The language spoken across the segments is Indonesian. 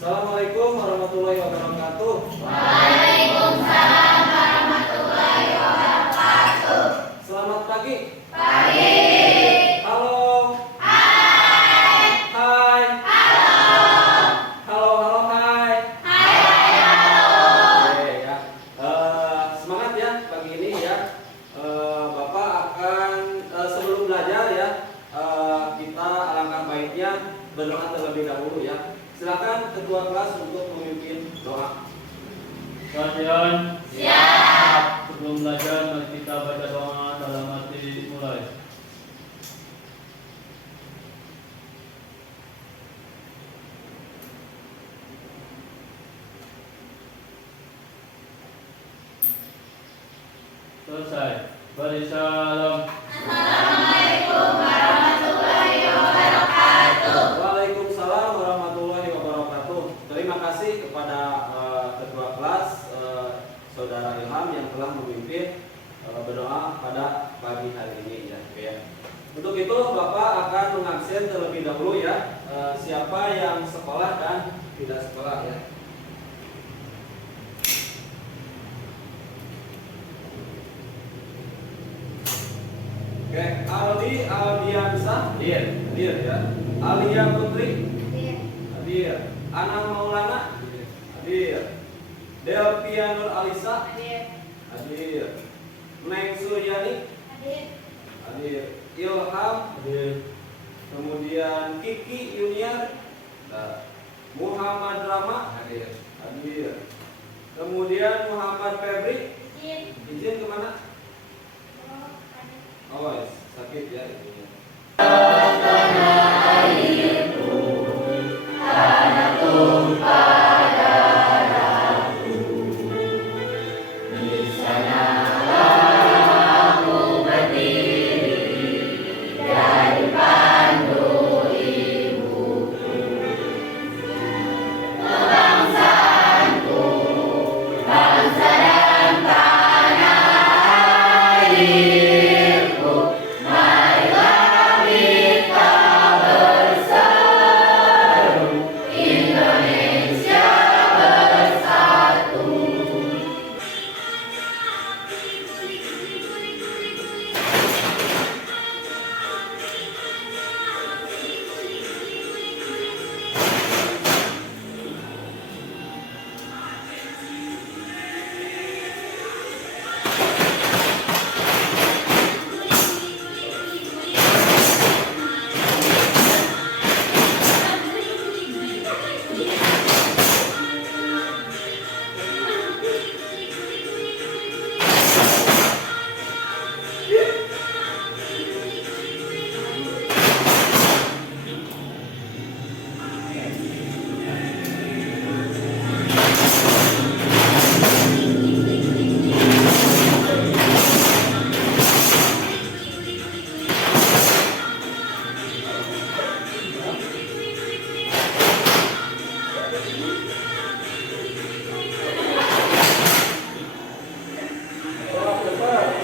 Assalamualaikum warahmatullahi wabarakatuh. Waalaikumsalam warahmatullahi wabarakatuh. Selamat pagi. Pagi. Halo. Hai. Hai. Halo. Halo, halo, hai. Hai, hai, halo. Oke ya. Semangat ya pagi ini ya. Bapak akan sebelum belajar ya, kita alangkah baiknya berdoa terlebih dahulu ya. Silakan ketua kelas untuk memimpin doa. Kalian Siap. sebelum belajar mari kita baca doa dalam hati mulai. Selesai. Beri salam. Assalamualaikum warahmatullahi wabarakatuh. Waalaikumsalam warahmatullahi wabarakatuh. Terima kasih kepada ketua kelas Saudara Ilham yang telah memimpin berdoa pada pagi hari ini ya. Oke ya. Untuk itu Bapak akan mengaksen terlebih dahulu ya siapa yang sekolah dan tidak sekolah ya. Oke, Aldi Aldiansah hadir ya. Alia Putri hadir. Anang Maulana hadir. Delvia Nur Alisa hadir. Neng Suryani hadir. Ilham Hadir. kemudian Kiki Junior, Muhammad Rama Hadir. hadir. Kemudian Muhammad Febri izin kemana? Oh, sakit ya ibunya.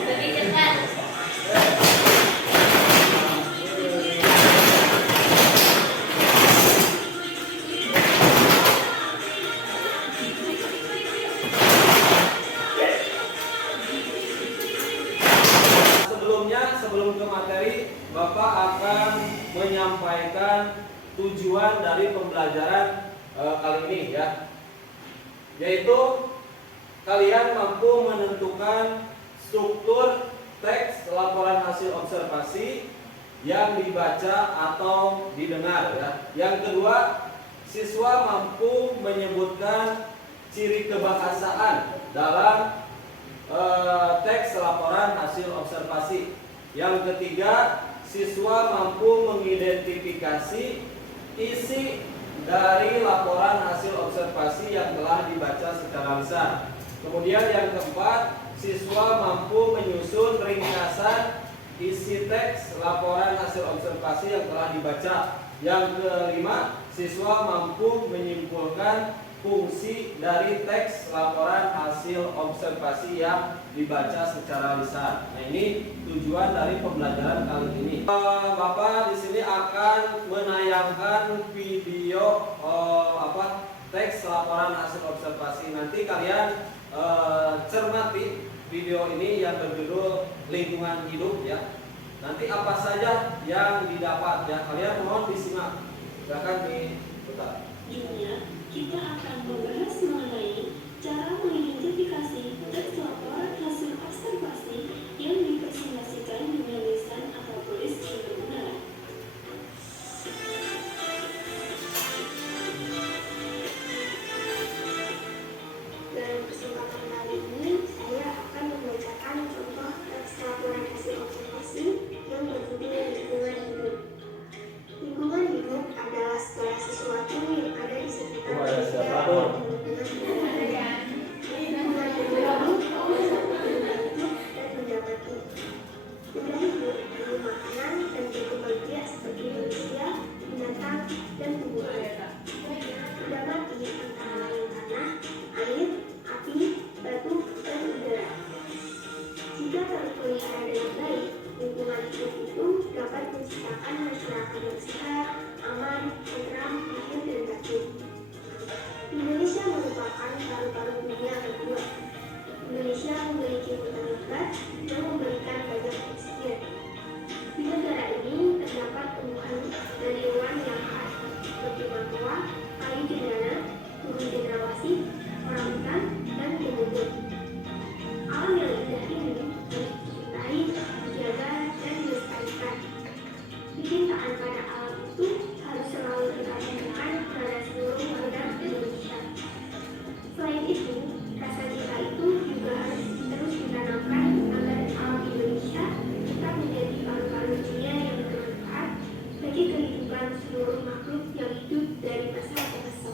Lebih cepat. Sebelum ke materi, Bapak akan menyampaikan tujuan dari pembelajaran kali ini ya. Yaitu kalian mampu menentukan struktur teks laporan hasil observasi yang dibaca atau didengar ya. Yang kedua, siswa mampu menyebutkan ciri kebahasaan dalam teks laporan hasil observasi. Yang ketiga, siswa mampu mengidentifikasi isi dari laporan hasil observasi yang telah dibaca secara lisan. Kemudian yang keempat, siswa mampu menyusun ringkasan isi teks laporan hasil observasi yang telah dibaca. Yang kelima, siswa mampu menyimpulkan fungsi dari teks laporan hasil observasi yang dibaca secara lisan. Nah, ini tujuan dari pembelajaran kali ini. Bapak di sini akan menayangkan video laporan hasil observasi. Nanti kalian cermati video ini yang berjudul lingkungan hidup ya. Nanti apa saja yang didapat ya, kalian mohon disimak. Silakan diputar. Juga, kita akan membahas mengenai cara mengidentifikasi teks laporan hasil observasi yang dipresentasikan dengan lisan atau tulis yang benar. Dalam kesempatan kali ini, saya akan membacakan contoh teks laporan hasil observasi yang berjudul lingkungan hidup. Lingkungan hidup adalah segala sesuatu yang ada di sekitar manusia dan lingkungan hidup. Lingkungan hidup dapat hidup dan mendapati. Benda hidup perlu makanan dan bentuk bahagia seperti manusia, binatang, dan tumbuhan. Benda mati antara lain tanah, air, api, batu, dan udara. Jika terpelihara dengan baik, lingkungan hidup itu dapat menciptakan masyarakat yang sehat, aman, tentram, adil, dan tertib. Indonesia merupakan paru-paru dunia kedua. Indonesia memiliki hutan lebat yang memberikan banyak oksigen. Di negara ini terdapat tumbuhan dan hewan yang khas seperti mangga, kayu cendana, burung cendrawasih, orangutan, dan komodo. Alam yang indah ini harus dicintai, dijaga, dan dilestarikan. Kecintaan pada alam itu harus selalu kita tunjukkan kepada seluruh warga Indonesia. Selain itu, rasa cinta itu juga harus terus ditanamkan agar alam Indonesia tetap menjadi paru-paru dunia yang bermanfaat bagi kehidupan seluruh makhluk yang hidup dari masa ke masa.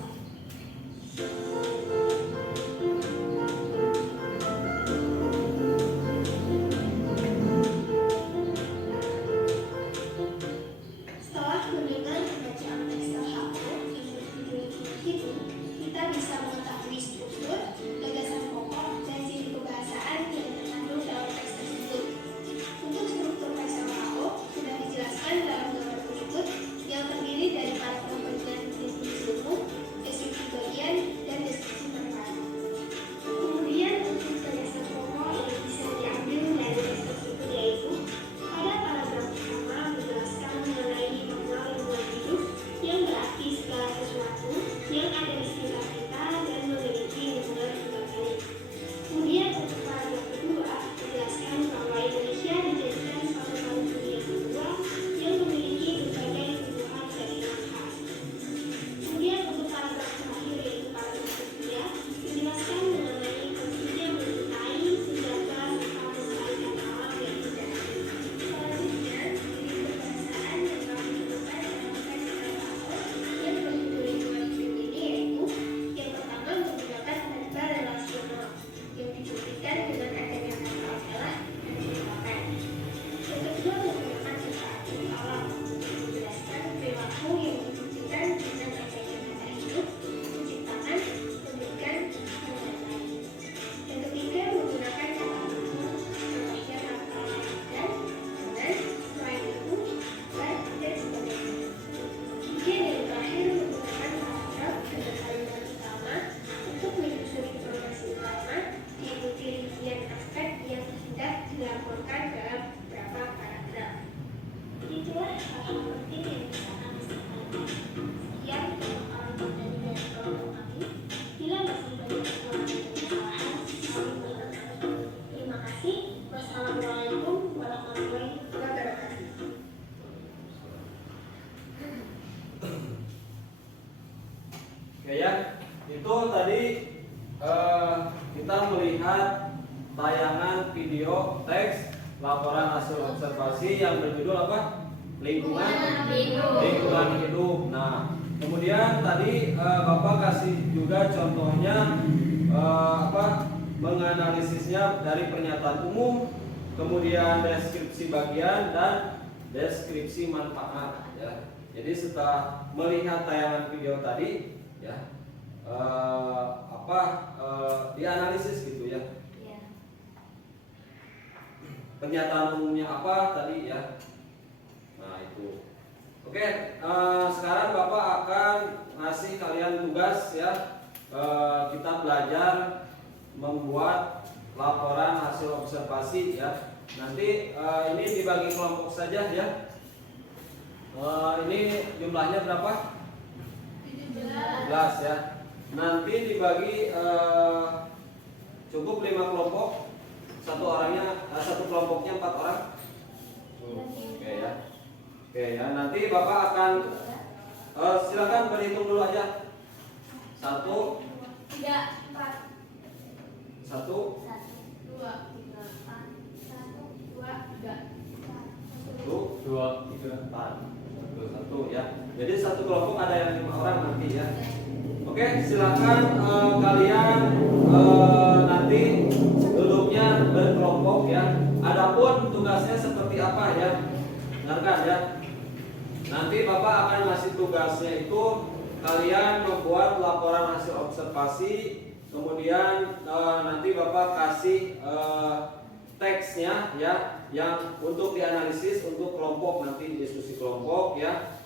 Setelah mendengar pembacaan teks LHO yang berjudul hidup, kita bisa mengetahui struktur, gagasan pokok, dan ciri kebahasaan yang terkandung dalam teks tersebut. Untuk struktur teks LHO sudah dijelaskan dalam gambar berikut yang terdiri dari para pembagian definisi umum, deskripsi bagian, dan deskripsi manfaat. Kemudian untuk gagasan pokok yang bisa diambil dari teks tersebut yaitu pada paragraf pertama menjelaskan mengenai makna lingkungan hidup yang berarti segala sesuatu yang ada di sekitar kita dan memiliki lingkungan yang baik. Kemudian untuk paragraf kedua menjelaskan bahwa Indonesia dijadikan paru-paru dunia kedua yang memiliki berbagai tumbuhan dan hewan khas. Kemudian untuk paragraf terakhir yaitu paragraf ketiga menjelaskan mengenai pentingnya mencintai, menjaga, serta melestarikan alam yang indah. Selanjutnya, ciri kebahasaan yang kami temukan dalam teks LHO yang berjudul lingkungan hidup ini yaitu yang pertama menggunakan verba relasional yang dibuktikan dengan adanya kata adalah dan merupakan. Yang kedua menggunakan kata aktif alam yang menjelaskan perilaku yang dibuktikan dengan adanya kata hidup, menciptakan, memberikan, dan lain-lain. Yang ketiga menggunakan kata tubuh, contohnya kata dan, selain itu, dan sebagainya. Kemudian yang terakhir menggunakan paragraf dengan kalimat utama untuk menyusun informasi utama diikuti rincian aspek yang hendak dilaporkan dalam beberapa paragraf. Itulah hal-hal penting yang bisa kami sampaikan. Sekian pemaparan dari kelompok kami. Bila masih banyak kekurangan dan kesalahan, kami mohon maaf. Terima kasih. Wassalamualaikum warahmatullahi wabarakatuh. Oke ya, itu tadi kita melihat tayangan video teks laporan hasil observasi yang berjudul apa? Lingkungan hidup. Nah, kemudian tadi Bapak kasih juga contohnya menganalisisnya dari pernyataan umum, kemudian deskripsi bagian dan deskripsi manfaat. Ya. Jadi setelah melihat tayangan video tadi, ya dianalisis gitu ya. Pernyataan umumnya apa tadi ya. Nah itu. Oke, sekarang Bapak akan ngasih kalian tugas ya kita belajar membuat laporan hasil observasi ya. Nanti ini dibagi kelompok saja ya. Ini jumlahnya berapa? 17 ya. Nanti dibagi cukup 5 kelompok. Satu kelompoknya 4 orang. Oke ya. Oke ya. Nanti Bapak akan silakan berhitung dulu aja. 1 3, 4, 1 1, 2, 3, 4, 1, 2, 3, 1 2, 3, 4 1 ya. Jadi satu kelompok ada yang 5 orang nanti ya. Oke, silakan kalian nanti duduknya berkelompok ya. Adapun tugasnya seperti apa ya? Dengarkan ya. Nanti Bapak akan ngasih tugasnya itu kalian membuat laporan hasil observasi, kemudian nanti Bapak kasih teksnya ya, yang untuk dianalisis untuk kelompok, nanti diskusi kelompok ya.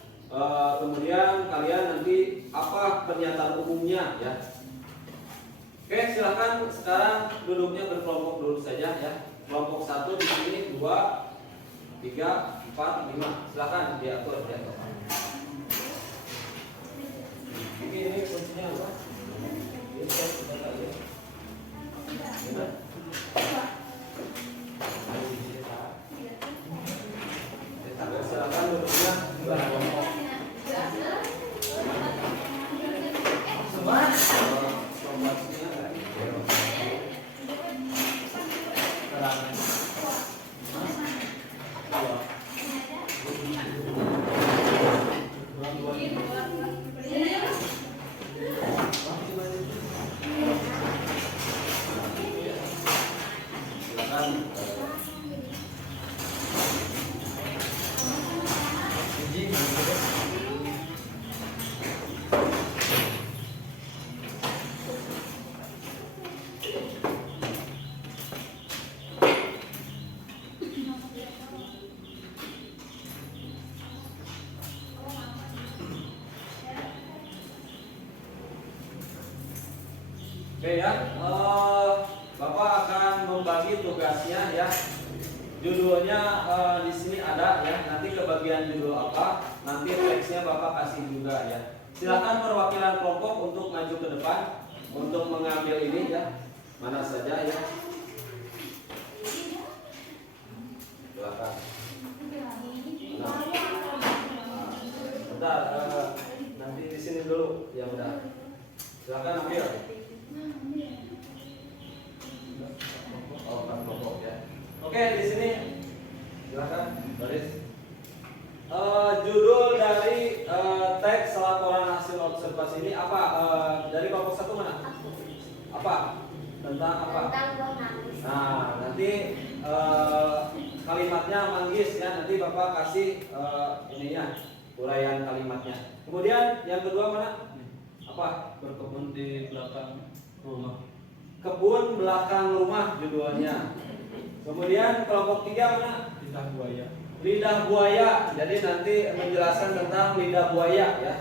Kemudian kalian nanti apa pernyataan umumnya ya. Oke, silakan sekarang duduknya berkelompok dulu saja ya. Kelompok 1 di sini 2, 3, 4, 5. Silakan diatur ya. Ini kuncinya apa? Ini kita lihat. Gimana? Silakan duduknya berkelompok. Oke ya, Bapak akan membagi tugasnya ya. Judulnya di sini ada ya. Nanti kebagian judul apa, nanti teksnya Bapak kasih juga ya. Silakan perwakilan kelompok untuk maju ke depan untuk mengambil ini ya. Mana saja ya. Silakan. Bentar, nanti di sini dulu ya udah. Silakan ambil. Oh, kelompok ya. Oke, di sini silakan baris. Judul dari teks laporan hasil observasi ini apa? Dari kelompok 1 mana? Apa? Tentang apa? tentang buah manggis. Nah, nanti kalimatnya manggis ya. Nanti Bapak kasih ininya, uraian kalimatnya. Kemudian yang kedua mana? Apa? berkebun di belakang rumah. Kebun belakang rumah judulnya. Kemudian kelompok 3 mana? Lidah buaya. Lidah buaya. Jadi nanti menjelaskan tentang lidah buaya ya.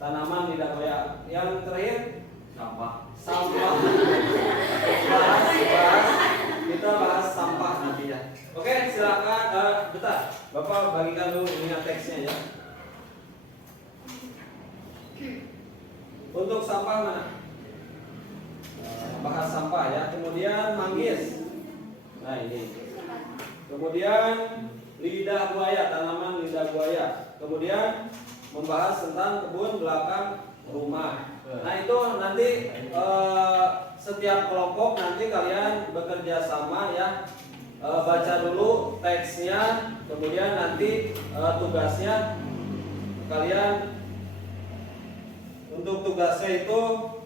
Tanaman lidah buaya. Yang terakhir Sampah. sampah. Kita bahas sampah nanti ya. Oke, silakan. Bentar, Bapak bagikan dulu ini teksnya ya. Untuk sampah mana? Bahas sampah ya. Kemudian manggis. Nah ini. Kemudian lidah buaya, tanaman lidah buaya. Kemudian membahas tentang kebun belakang rumah. Nah itu nanti setiap kelompok nanti kalian bekerja sama ya. Baca dulu teksnya. Kemudian nanti tugasnya kalian untuk tugasnya itu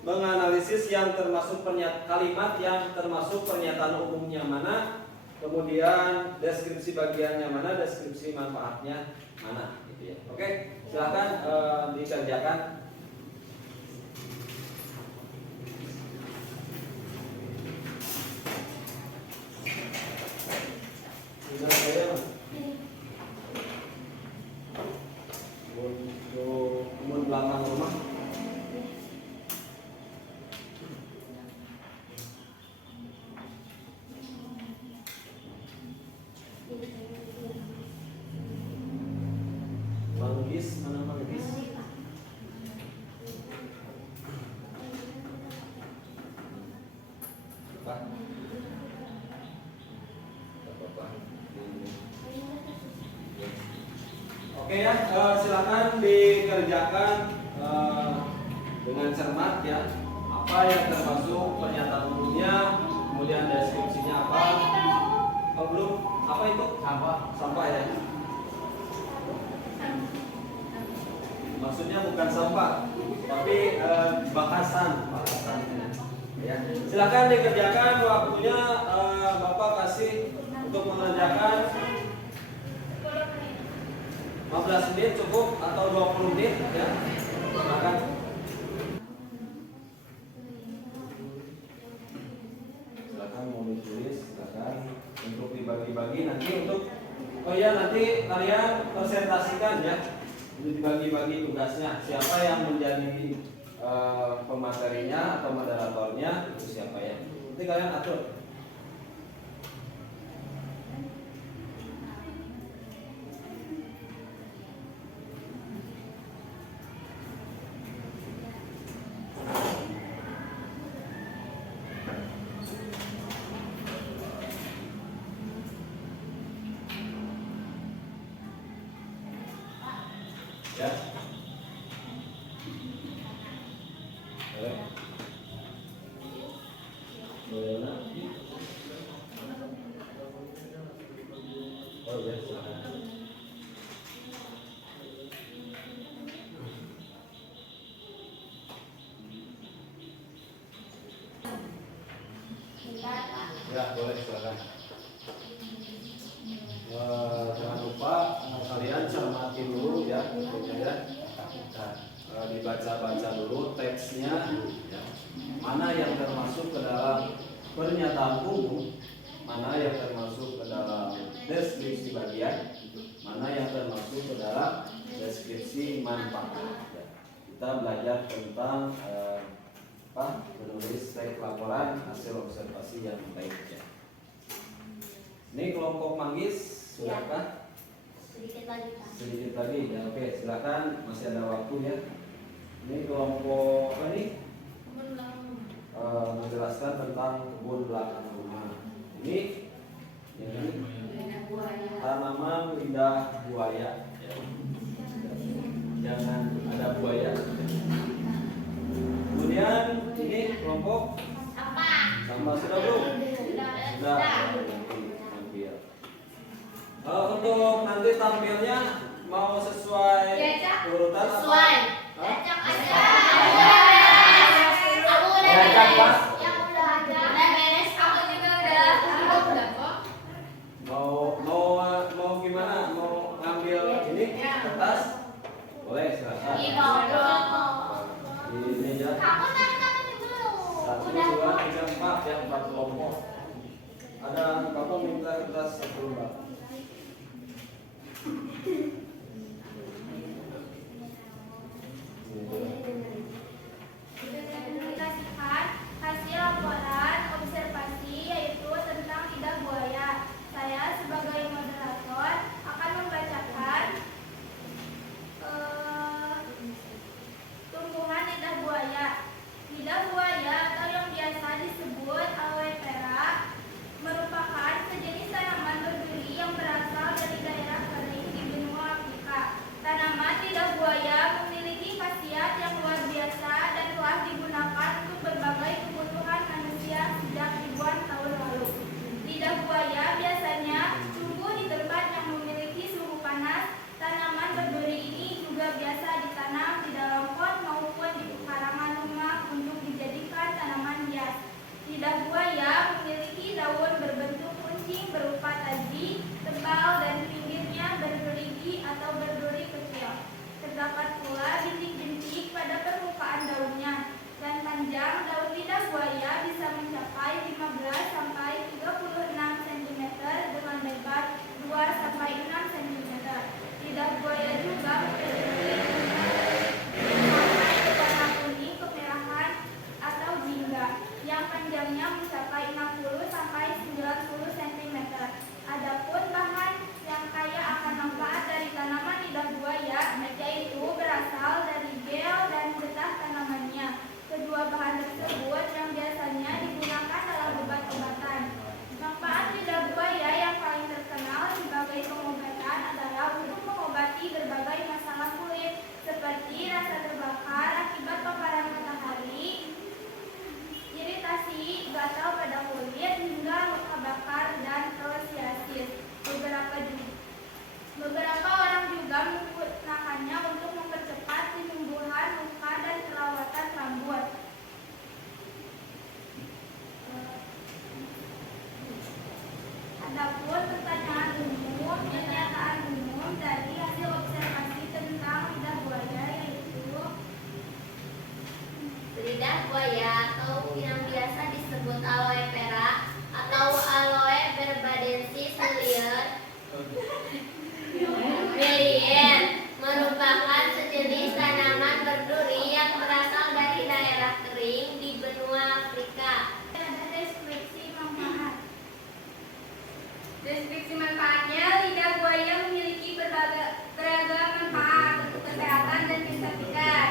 menganalisis yang termasuk kalimat yang termasuk pernyataan umumnya mana, kemudian deskripsi bagiannya mana, deskripsi manfaatnya mana, gitu ya. Oke, silakan dikerjakan. Sudah saya untuk kebun belakang rumah. Pak. Apa-apa. Oke ya, silakan dikerjakan dengan cermat ya. Apa yang termasuk pernyataan umumnya, kemudian deskripsinya apa? Oh belum, apa itu? Sampah. Sampah ya. Maksudnya bukan sampah, tapi bahasan. Ya. Silakan dikerjakan, waktunya Bapak kasih untuk mengerjakan 15 menit cukup atau 20 menit ya. Silakan. Silakan mau ditulis, silakan untuk dibagi-bagi nanti untuk nanti kalian presentasikan ya. Untuk dibagi-bagi tugasnya. Siapa yang menjadi pematerinya atau moderatornya itu siapa ya. Nanti kalian atur. Ya. Boleh. Boleh nak? Oh ya. Ya boleh silakan. Jangan lupa kalian cermati dulu ya, ya. Dibaca-baca dulu teksnya ya. Mana yang termasuk ke dalam pernyataan umum, mana yang termasuk ke dalam deskripsi bagian, mana yang termasuk ke dalam deskripsi manfaat ya. Kita belajar tentang menulis teks laporan hasil observasi yang baik ya. Ini kelompok manggis sudahkah? Sedikit lagi Pak. Sedikit lagi ya, oke silakan, masih ada waktu ya. Ini kelompok apa nih? Menjelaskan tentang kebun belakang rumah. Ini tanaman lidah buaya ya. Jangan ada buaya. Kemudian ini kelompok sampah sudah belum? Sudah. Tampil. Untuk nanti tampilnya mau sesuai urutan apa? Sesuai. Hah? Acak aja. Aku udah Acak, Pak. beres. Yang udah ada. Udah beres. Aku juga udah. Aku udah kok. Mau gimana? Mau ngambil ini kertas? Boleh silakan. Ini ngobrol. Ini aja. Kamu tanya dulu. 1, 2, 3, 4 ya, 4 kelompok. Ada kamu minta kertas 1 lembar. Publikasikan hasil laporan observasi yaitu tentang lidah buaya. Saya sebagai moderator akan membacakan tumbuhan lidah buaya. Lidah buaya atau yang biasa disebut aloe vera merupakan sejenis tanaman berduri buaya atau yang biasa disebut aloe vera atau aloe berbadensis milier merupakan sejenis tanaman berduri yang berasal dari daerah kering di benua Afrika. Deskripsi manfaat. Deskripsi manfaatnya, lidah buaya memiliki beragam manfaat untuk kesehatan dan kecantikan.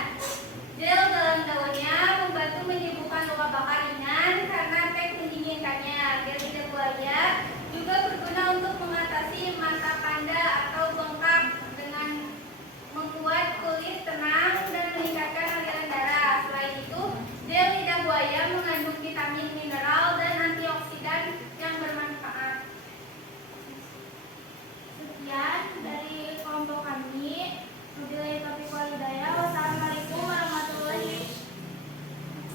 Gel dalam daunnya membantu menyembuhkan luka bakar ringan karena efek mendinginkannya. Gel lidah buaya juga berguna untuk mengatasi mata panda atau bengkak dengan membuat kulit tenang dan meningkatkan aliran darah. Selain itu, gel lidah buaya mengandung vitamin, mineral, dan antioksidan yang bermanfaat. Sekian dari kelompok kami. Wabillahi taufiq wal hidayah. Wassalamualaikum warahmatullahi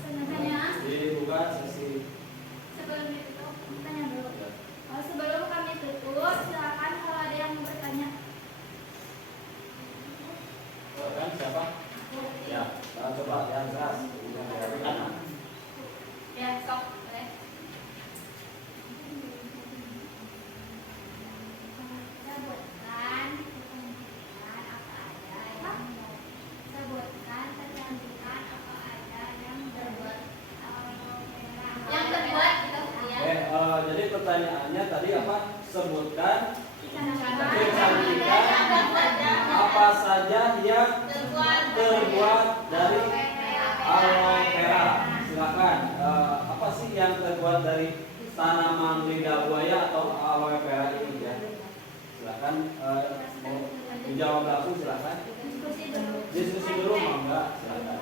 wabarakatuh. Dibuka sesi. Sebelum ditutup, tanya dulu. Sebelum kami tutup, silakan kalau ada yang mau bertanya. Silakan siapa? Ya, coba yang keras. Ya, sok. Boleh. Sebutkan kecantikan apa aja yang berbuat Yang terbuat gitu ya. Jadi pertanyaannya tadi apa? Sebutkan Kecantikan apa saja yang terbuat dari aloe vera. Silakan. Apa sih yang terbuat dari tanaman lidah buaya atau aloe vera ini ya? Silakan mau dijawab langsung silakan. Diskusi dulu mau enggak? Silakan.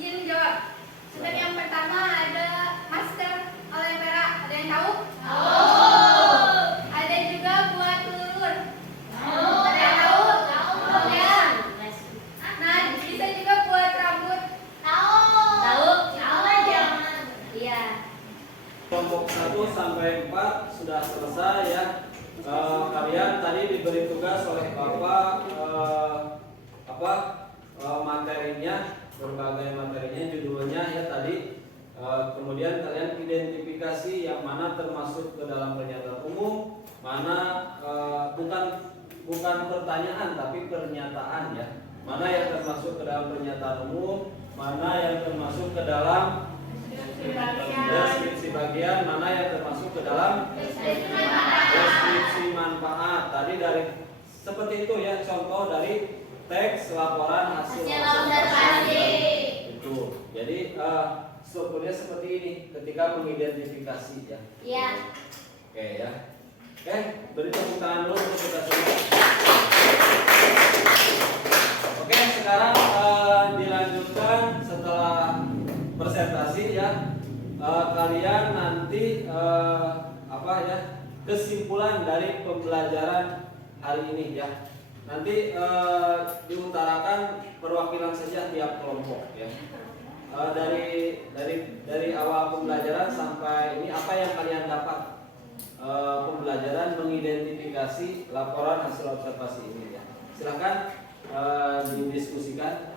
Izin menjawab. Untuk yang pertama ada masker aloe vera. Ada yang tahu? Ada juga buat telur. Ada yang tahu? Ya. Nah, bisa juga buat rambut. Tahu aja. Iya. Kelompok 1 sampai 4 sudah selesai ya. Kalian tadi diberi tugas oleh Bapak materinya, berbagai materinya, judulnya ya tadi. Kemudian kalian identifikasi yang mana termasuk ke dalam pernyataan umum, mana bukan pertanyaan tapi pernyataan ya. Mana yang termasuk ke dalam pernyataan umum, mana yang termasuk ke dalam deskripsi bagian, mana yang termasuk ke dalam deskripsi manfaat. Tadi dari seperti itu ya, contoh dari teks laporan hasil observasi. Itu. Jadi strukturnya seperti ini ketika mengidentifikasi ya. Iya. Oke ya. Oke, beri tepuk tangan dulu untuk kita semua. Oke, sekarang dilanjutkan setelah presentasi ya. Kalian nanti kesimpulan dari pembelajaran hari ini ya. Nanti diutarakan perwakilan saja tiap kelompok ya. Dari awal pembelajaran sampai ini apa yang kalian dapat pembelajaran mengidentifikasi laporan hasil observasi ini ya. Silakan didiskusikan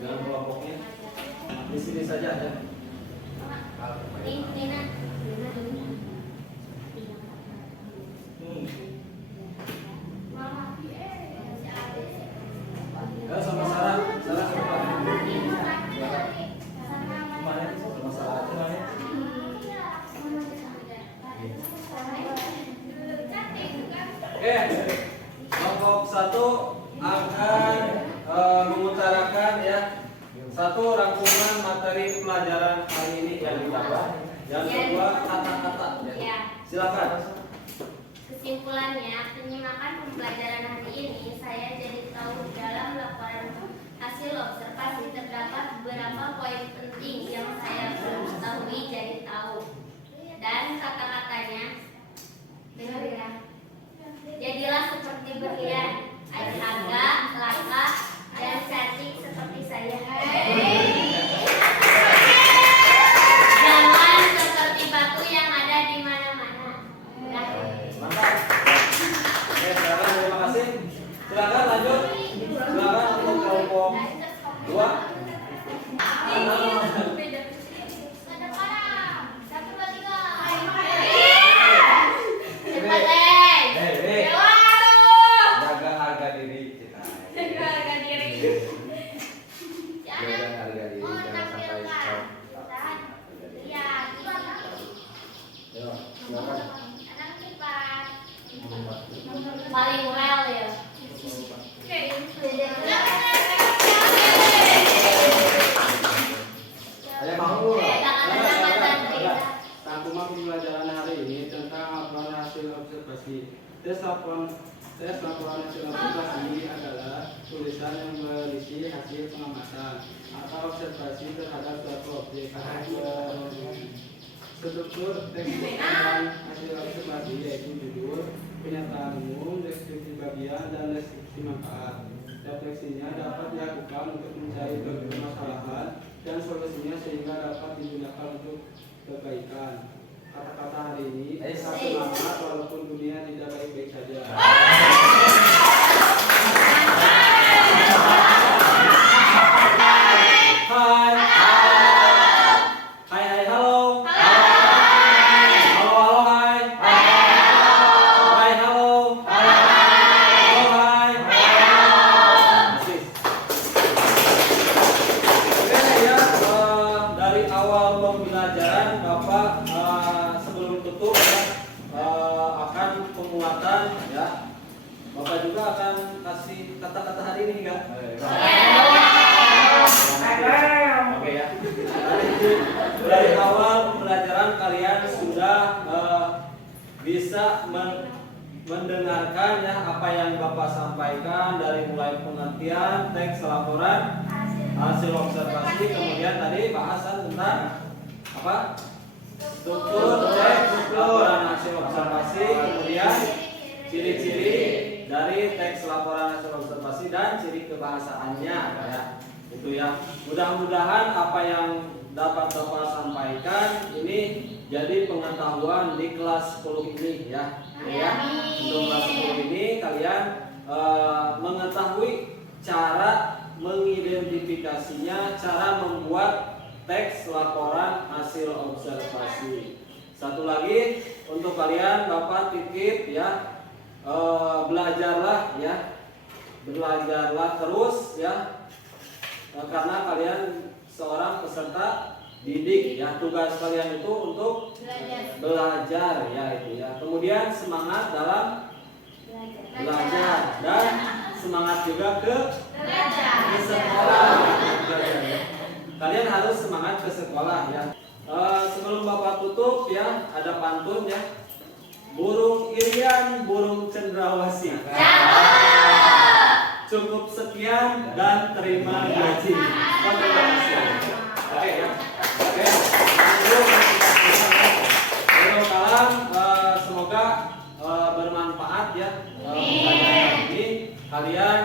dengan kelompoknya. Di sini saja ya. Nina. Sama Sarah coba. Sama Sarah aja. Oke, kelompok 1 akan mengutarakan ya satu rangkuman materi pelajaran hari ini yang didapat. Yang kedua kata-kata ya. Silakan. Kesimpulannya, penyimakan pembelajaran hari ini saya jadi tahu dalam laporan hasil observasi terdapat beberapa poin penting yang saya belum ketahui jadi tahu. Dan kata-katanya, dengar ya. Jadilah seperti berlian, harga, laka, dan cantik seperti saya. Jangan seperti batu yang ada di mana-mana. Mantap. paling well ya. Saya mau. Ada. Rangkuman pembelajaran hari ini tentang laporan hasil observasi. Tes laporan hasil observasi adalah tulisan yang berisi hasil pengamatan atau observasi terhadap suatu objek. Struktur teks dan hasil observasi yaitu judul, pernyataan umum, deskripsi bagian, dan deskripsi manfaat. Refleksinya dapat dilakukan untuk mencari permasalahan dan solusinya sehingga dapat digunakan untuk kebaikan. Kata-kata hari ini tetap semangat walaupun dunia tidak baik-baik saja. Bapak juga akan kasih kata-kata hari ini enggak? Oke ya. Dari awal pembelajaran kalian sudah bisa mendengarkan ya apa yang Bapak sampaikan dari mulai pengertian teks laporan, hasil observasi, kemudian tadi bahasan tentang apa? Struktur teks laporan hasil observasi, kemudian ciri-ciri dari teks laporan hasil observasi dan ciri kebahasaannya ya. Itu ya. Mudah-mudahan apa yang dapat Bapak sampaikan ini jadi pengetahuan di kelas 10 ini ya. Ya. Untuk kelas 10 ini kalian mengetahui cara mengidentifikasinya, cara membuat teks laporan hasil observasi. Satu lagi untuk kalian Bapak titip ya. Belajarlah terus ya, karena kalian seorang peserta didik ya, tugas kalian itu untuk belajar ya itu ya. Kemudian semangat dalam belajar dan semangat juga ke sekolah. Kalian harus semangat ke sekolah ya. Sebelum Bapak tutup ya, ada pantun ya. Burung irian, burung cendrawasih. Cukup sekian dan terima gaji. Oke ya. Oke. Kalam, semoga bermanfaat ya. Ini kalian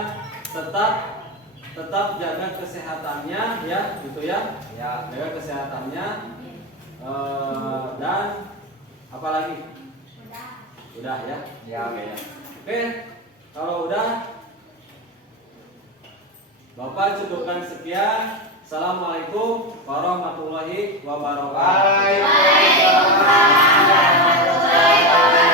tetap jaga kesehatannya ya, gitu ya. Ya, jaga kesehatannya. Dan apalagi? Udah ya? Ya, oke ya. Oke, kalau udah Bapak cukupkan sekian. Assalamualaikum warahmatullahi wabarakatuh. Waalaikumsalam warahmatullahi wabarakatuh.